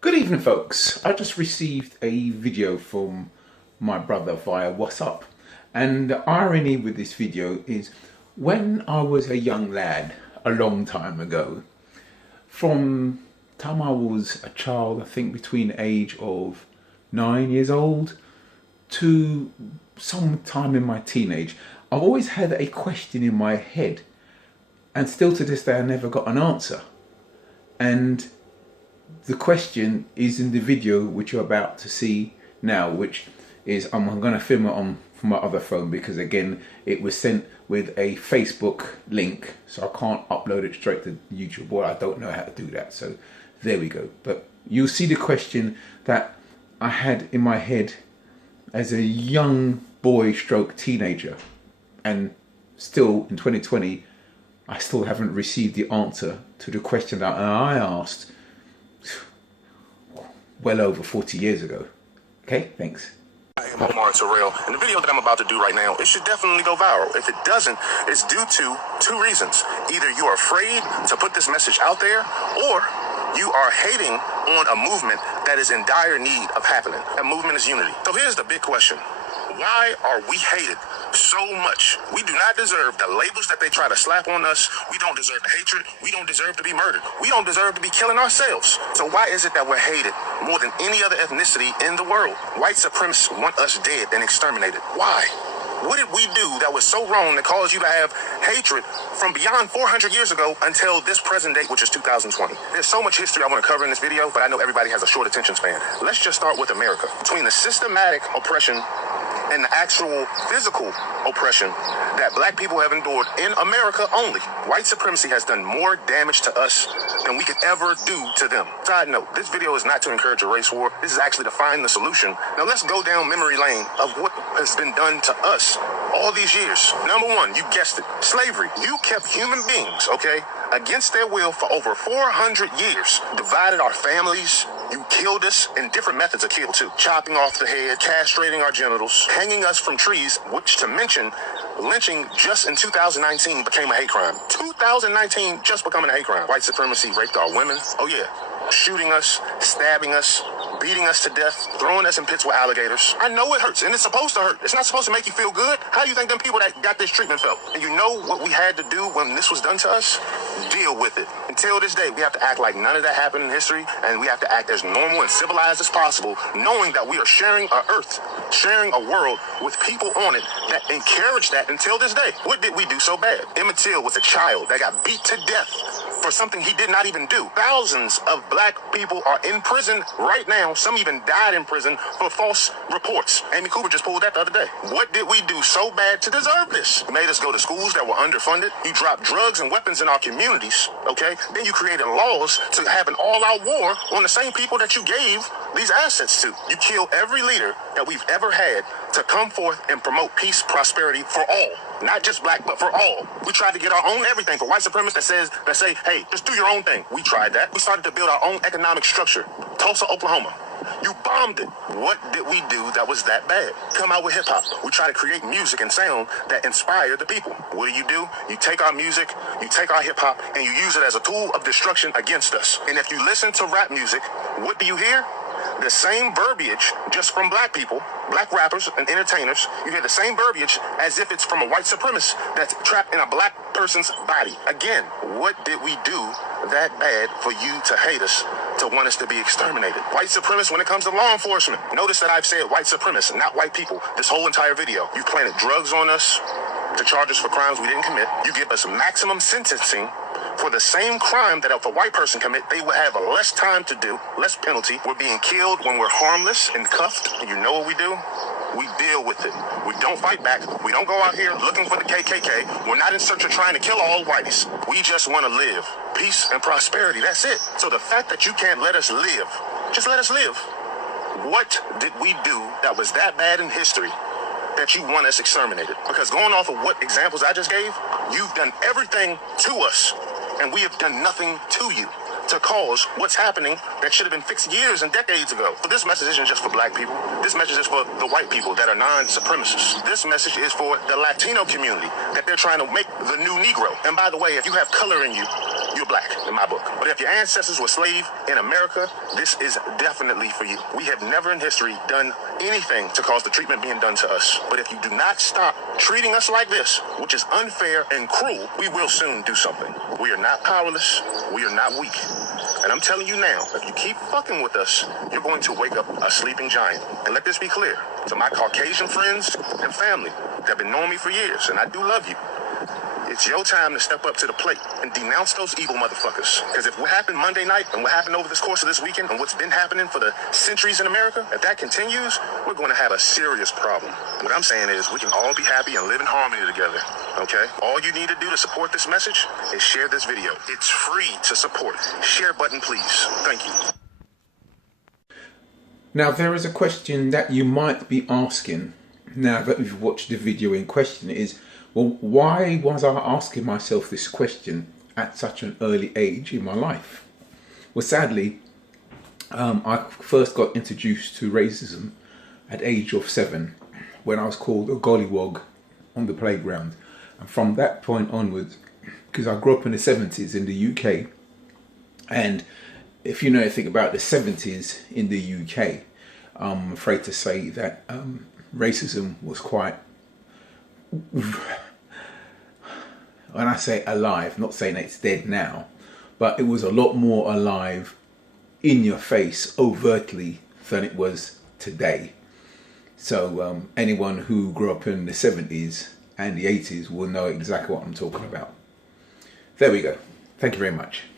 Good evening, folks. I just received a video from my brother via WhatsApp, and the irony with this video is when I was a young lad a long time ago, from time I was a child, I think between the age of 9 years old to some time in my teenage, I've always had a question in my head, and still to this day I never got an answer. And the question is in the video which you're about to see now, which is I'm going to film it on from my other phone because again it was sent with a Facebook link, so I can't upload it straight to YouTube. Well, I don't know how to do that, so there we go. But you'll see the question that I had in my head as a young boy stroke teenager, and still in 2020 I still haven't received the answer to the question that I asked well over 40 years ago. Okay, thanks. I am Omar Terrell, and the video that I'm about to do right now, it should definitely go viral. If it doesn't, it's due to two reasons. Either you are afraid to put this message out there, or you are hating on a movement that is in dire need of happening. That movement is unity. So here's the big question. Why are we hated so much? We do not deserve the labels that they try to slap on us. We don't deserve the hatred. We don't deserve to be murdered. We don't deserve to be killing ourselves. So why is it that we're hated more than any other ethnicity in the world? White supremacists want us dead and exterminated. Why? What did we do that was so wrong that caused you to have hatred from beyond 400 years ago until this present date, which is 2020? There's so much history I want to cover in this video, but I know everybody has a short attention span. Let's just start with America. Between the systematic oppression and the actual physical oppression that black people have endured in America only, white supremacy has done more damage to us than we could ever do to them. Side note, this video is not to encourage a race war. This is actually to find the solution. Now let's go down memory lane of what has been done to us all these years. Number one, you guessed it, slavery. You kept human beings, okay, against their will for over 400 years. Divided our families. You killed us in different methods of kill too. Chopping off the head, castrating our genitals, hanging us from trees, which to mention, lynching just in 2019 became a hate crime. 2019 just becoming a hate crime. White supremacy raped our women. Oh yeah. Shooting us, stabbing us, beating us to death, throwing us in pits with alligators. I know it hurts, and it's supposed to hurt. It's not supposed to make you feel good. How do you think them people that got this treatment felt? And you know what we had to do when this was done to us? Deal with it. Until this day, we have to act like none of that happened in history, and we have to act as normal and civilized as possible, knowing that we are sharing an earth, sharing a world with people on it that encourage that until this day. What did we do so bad? Emmett Till was a child that got beat to death for something he did not even do. Thousands of black people are in prison right now. Some even died in prison for false reports. Amy Cooper just pulled that the other day. What did we do so bad to deserve this? You made us go to schools that were underfunded. You dropped drugs and weapons in our communities, okay? Then you created laws to have an all-out war on the same people that you gave these assets to. You killed every leader that we've ever had to come forth and promote peace, prosperity for all. Not just black, but for all. We tried to get our own everything. For white supremacists that say, hey, just do your own thing. We tried that. We started to build our own economic structure. Tulsa, Oklahoma. You bombed it. What did we do that was that bad? Come out with hip hop. We try to create music and sound that inspire the people. What do? You take our music, you take our hip hop, and you use it as a tool of destruction against us. And if you listen to rap music, what do you hear? The same verbiage just from black people, black rappers and entertainers. You hear the same verbiage as if it's from a white supremacist that's trapped in a black person's body. Again, what did we do that bad for you to hate us, to want us to be exterminated? White supremacists when it comes to law enforcement. Notice that I've said white supremacists, not white people. This whole entire video. You planted drugs on us to charge us for crimes we didn't commit. You give us maximum sentencing for the same crime that if a white person commit, they would have less time to do, less penalty. We're being killed when we're harmless and cuffed. And you know what we do? We deal with it. We don't fight back. We don't go out here looking for the KKK. We're not in search of trying to kill all whiteys. We just want to live. Peace and prosperity. That's it. So the fact that you can't let us live, just let us live. What did we do that was that bad in history that you want us exterminated? Because going off of what examples I just gave, you've done everything to us, and we have done nothing to you to cause what's happening that should have been fixed years and decades ago. But this message isn't just for black people. This message is for the white people that are non-supremacists. This message is for the Latino community that they're trying to make the new Negro. And by the way, if you have color in you, you're black in my book. But if your ancestors were slave in America, this is definitely for you. We have never in history done anything to cause the treatment being done to us. But if you do not stop treating us like this, which is unfair and cruel, we will soon do something. We are not powerless. We are not weak. And I'm telling you now, if you keep fucking with us, you're going to wake up a sleeping giant. And let this be clear to my Caucasian friends and family that have been knowing me for years, and I do love you. It's your time to step up to the plate and denounce those evil motherfuckers. Because if what happened Monday night and what happened over this course of this weekend and what's been happening for the centuries in America, if that continues, we're going to have a serious problem. What I'm saying is we can all be happy and live in harmony together, okay? All you need to do to support this message is share this video. It's free to support. Share button, please. Thank you. Now, there is a question that you might be asking now that you've watched the video in question is, well, why was I asking myself this question at such an early age in my life? Well, sadly, I first got introduced to racism at the age of 7 when I was called a gollywog on the playground. And from that point onwards, because I grew up in the 70s in the UK, and if you know anything about the 70s in the UK, I'm afraid to say that racism was quite, when I say alive, not saying that it's dead now, but it was a lot more alive in your face overtly than it was today. So anyone who grew up in the 70s and the 80s will know exactly what I'm talking about. There we go. Thank you very much.